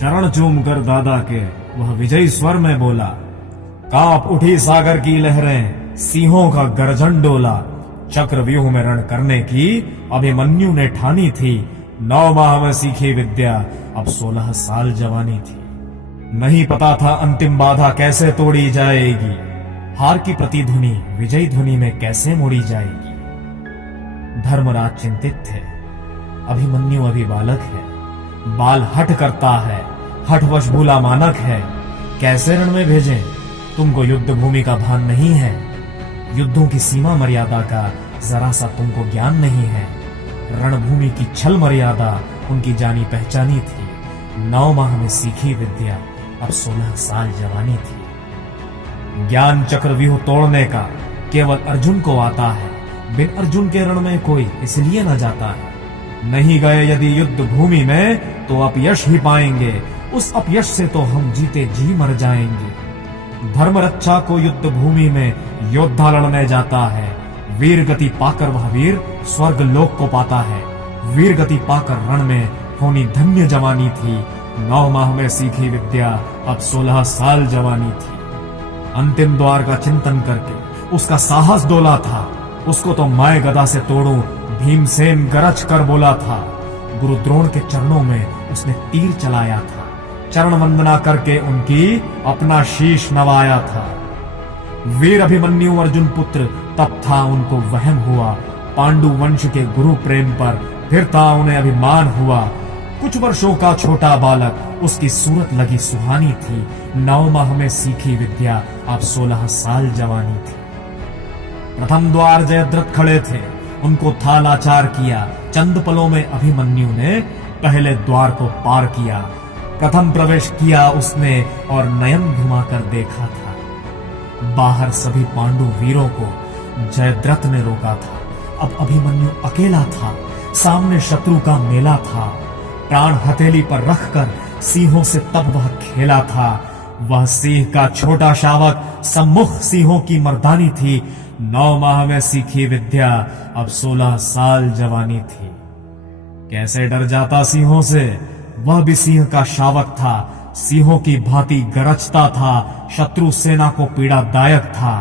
चरण चूम कर दादा के वह विजयी स्वर में बोला। कांप उठी सागर की लहरें, सिंहों का गर्जन डोला। चक्रव्यूह में रण करने की अभिमन्यु ने ठानी थी। 9 माह में सीखी विद्या, अब 16 साल जवानी थी। नहीं पता था अंतिम बाधा कैसे तोड़ी जाएगी, हार की प्रतिध्वनि विजयी ध्वनि में कैसे मोड़ी जाएगी। धर्मराज चिंतित थे। अभिमन्यु अभी बालक है, बाल हठ करता है, हठवश भूला मानक है। कैसे रण में भेजें? तुमको युद्ध भूमि का भान नहीं है, युद्धों की सीमा मर्यादा का जरा सा तुमको ज्ञान नहीं है। रणभूमि की छल मर्यादा उनकी जानी पहचानी थी। 9 माह में सीखी विद्या, अब 16 साल जवानी थी। ज्ञान चक्रव्यूह तोड़ने का केवल अर्जुन को आता है, बिन अर्जुन के रण में कोई इसलिए न जाता है। नहीं गए यदि युद्ध भूमि में तो अपयश ही पाएंगे, उस अपयश से तो हम जीते जी मर जाएंगे। धर्म रक्षा को युद्ध भूमि में योद्धा लड़ने जाता है। वीर गति पाकर वह वीर स्वर्ग लोक को पाता है। वीर गति पाकर रण में होनी धन्य जवानी थी। 9 माह में सीखी विद्या, अब 16 साल जवानी थी। अंतिम द्वार का चिंतन करके उसका साहस डोला था। उसको तो मैं गदा से तोड़ूं, भीमसेन गरज कर बोला था। गुरु द्रोण के चरणों में उसने तीर चलाया था। चरण वंदना करके उनकी अपना शीश नवाया था। वीर अभिमन्यु अर्जुन पुत्र तब था उनको वहम हुआ। पांडु वंश के गुरु प्रेम पर फिर था उन्हें अभिमान हुआ। कुछ वर्षों का छोटा बालक, उसकी सूरत लगी सुहानी थी। 9 माह में सीखी विद्या, अब 16 साल जवानी थी। प्रथम द्वार जयद्रथ खड़े थे, उनको था लाचार किया। चंद पलों में अभिमन्यु ने पहले द्वार को पार किया। प्रथम प्रवेश किया उसने और नयन घुमाकर देखा था। बाहर सभी पांडु वीरों को जयद्रथ ने रोका था। अब अभिमन्यु अकेला था, सामने शत्रु का मेला था। प्राण हथेली पर रखकर सिंहों से तब वह खेला था। वह सिंह का छोटा शावक सम्मुख सिंहों की मर्दानी थी। 9 माह में सीखी विद्या, अब 16 साल जवानी थी। कैसे डर जाता सिंहों से, वह भी सिंह का शावक था। सिंहों की भांति गरजता था, शत्रु सेना को पीड़ादायक था।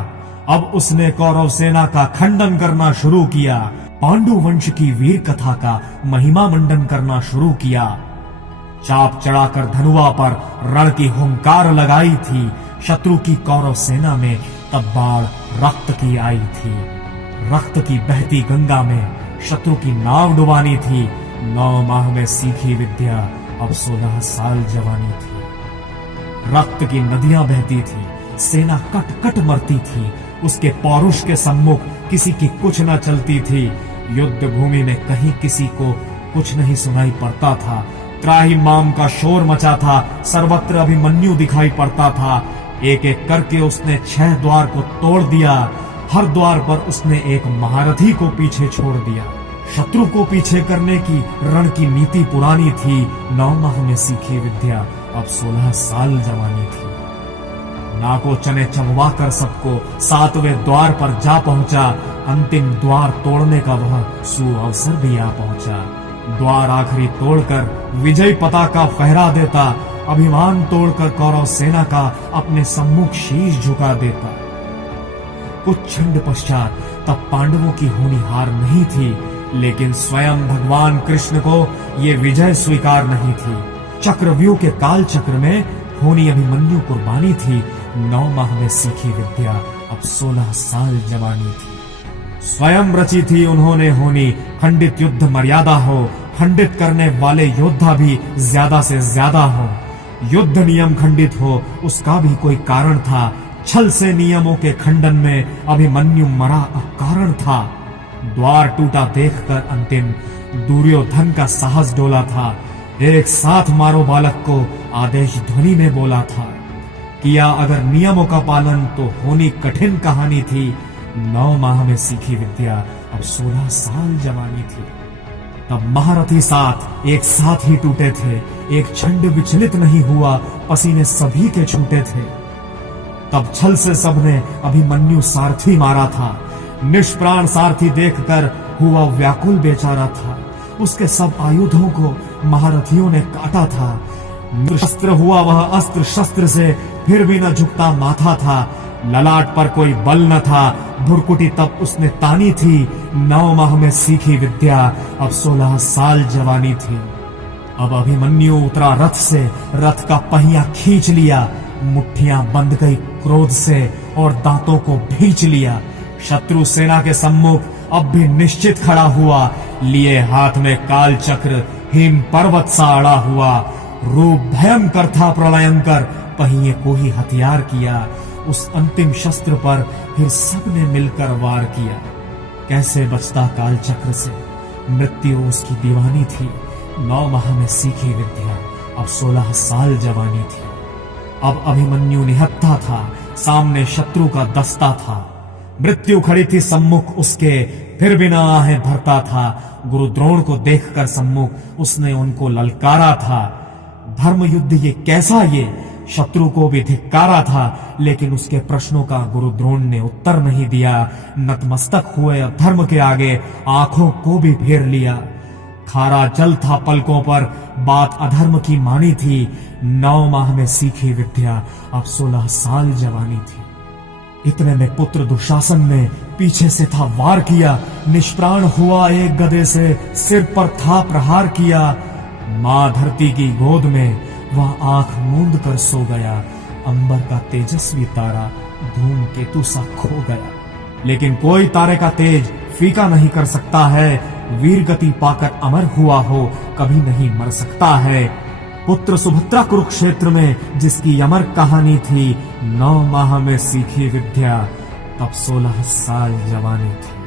अब उसने कौरव सेना का खंडन करना शुरू किया। पांडु वंश की वीर कथा का महिमा मंडन करना शुरू किया। चाप चढ़ाकर धनुआ पर रण की हुंकार लगाई थी। शत्रु की कौरव सेना में तब बाढ़ रक्त की आई थी। रक्त की बहती गंगा में शत्रु की नाव डुबानी थी। 9 माह में सीखी विद्या, अब 16 साल जवानी थी। रक्त की नदियां बहती थी, सेना कट कट मरती थी। उसके पौरुष के सम्मुख किसी की कुछ न चलती थी। युद्ध भूमि में कहीं किसी को कुछ नहीं सुनाई पड़ता था। त्राही माम का शोर मचा था, सर्वत्र अभिमन्यु दिखाई पड़ता था। एक एक करके उसने 6 द्वार को तोड़ दिया। हर द्वार पर उसने एक महारथी को पीछे छोड़ दिया। शत्रु को पीछे करने की रण की नीति पुरानी थी। 9 माह में सीखी विद्या, अब 16 साल जवानी थी। नाको चने चबवा कर सबको 7वें द्वार पर जा पहुंचा। अंतिम द्वार तोड़ने का वह सुअवसर भी आ पहुंचा। द्वार आखिरी तोड़कर विजय पताका फहरा देता। अभिमान तोड़कर कौरव सेना का अपने सम्मुख शीश झुका देता। कुछ क्षण पश्चात तब पांडवों की होनी हार नहीं थी, लेकिन स्वयं भगवान कृष्ण को ये विजय स्वीकार नहीं थी। चक्रव्यूह के काल चक्र में होनी अभिमन्यु कुर्बानी थी। 9 माह में सीखी विद्या, अब 16 साल जवानी थी। स्वयं रची थी उन्होंने होनी, खंडित युद्ध मर्यादा हो। खंडित करने वाले योद्धा भी ज्यादा से ज्यादा हो। युद्ध नियम खंडित हो, उसका भी कोई कारण था। छल से नियमों के खंडन में अभिमन्यु मरा अकारण था। द्वार टूटा देखकर अंतिम दुर्योधन का साहस डोला था। एक साथ मारो बालक को आदेश ध्वनि में बोला था। किया अगर नियमों का पालन तो होनी कठिन कहानी थी। 9 माह में सीखी विद्या, अब 16 साल जवानी थी। तब महारथी साथ एक साथ ही टूटे थे। एक छंड विचलित नहीं हुआ, पसीने सभी के छूटे थे। तब छल से सबने अभिमन्यु सारथी मारा था। निष्प्राण सारथी देखकर हुआ व्याकुल बेचारा था। उसके सब आयुधों को महारथियों ने काटा था। शस्त्र हुआ वह अस्त्र शस्त्र से फिर भी न झुकता माथा था। ललाट पर कोई बल न था, भुरकुटी तब उसने तानी थी। 9 माह में सीखी विद्या, अब 16 साल जवानी थी। अब अभिमन्यु उतरा रथ से, रथ का पहिया खींच लिया। मुट्ठियां बंध गई क्रोध से और दांतों को भींच लिया। शत्रु सेना के सम्मुख अब भी निश्चित खड़ा हुआ, लिए हाथ में काल चक्र, हिम पर्वत सा अड़ा हुआ। रूप भयंकर था प्रलयंकर, पहिए को ही हथियार किया। उस अंतिम शस्त्र पर फिर सबने मिलकर वार किया। कैसे बचता काल चक्र से, मृत्यु उसकी दीवानी थी। 9 माह में सीखी विद्या, अब 16 साल जवानी थी। अब अभिमन्यु निहत्था था, सामने शत्रु का दस्ता था। मृत्यु खड़ी थी सम्मुख उसके, फिर भी न आहें भरता था। गुरु द्रोण को देखकर सम्मुख उसने उनको ललकारा था। धर्म युद्ध ये कैसा ये, शत्रु को भी धिक्कारा था, लेकिन उसके प्रश्नों का गुरु द्रोण ने उत्तर नहीं दिया। नतमस्तक हुए धर्म के आगे, आंखों को भी फेर लिया। खारा जल था पलकों पर, बात अधर्म की मानी थी। 9 माह में सीखी विद्या, अब 16 साल जवानी थी। इतने में पुत्र दुशासन ने पीछे से था वार किया। निष्प्राण हुआ एक गदे से, सिर पर था प्रहार किया। मां धरती की गोद में वह आंख मूंद कर सो गया। अंबर का तेजस्वी तारा धूमकेतु सा खो गया। लेकिन कोई तारे का तेज फीका नहीं कर सकता है। वीर गति पाकर अमर हुआ हो, कभी नहीं मर सकता है। पुत्र सुभद्रा कुरुक्षेत्र में जिसकी अमर कहानी थी, 9 माह में सीखी विद्या, तब 16 साल जवानी थी।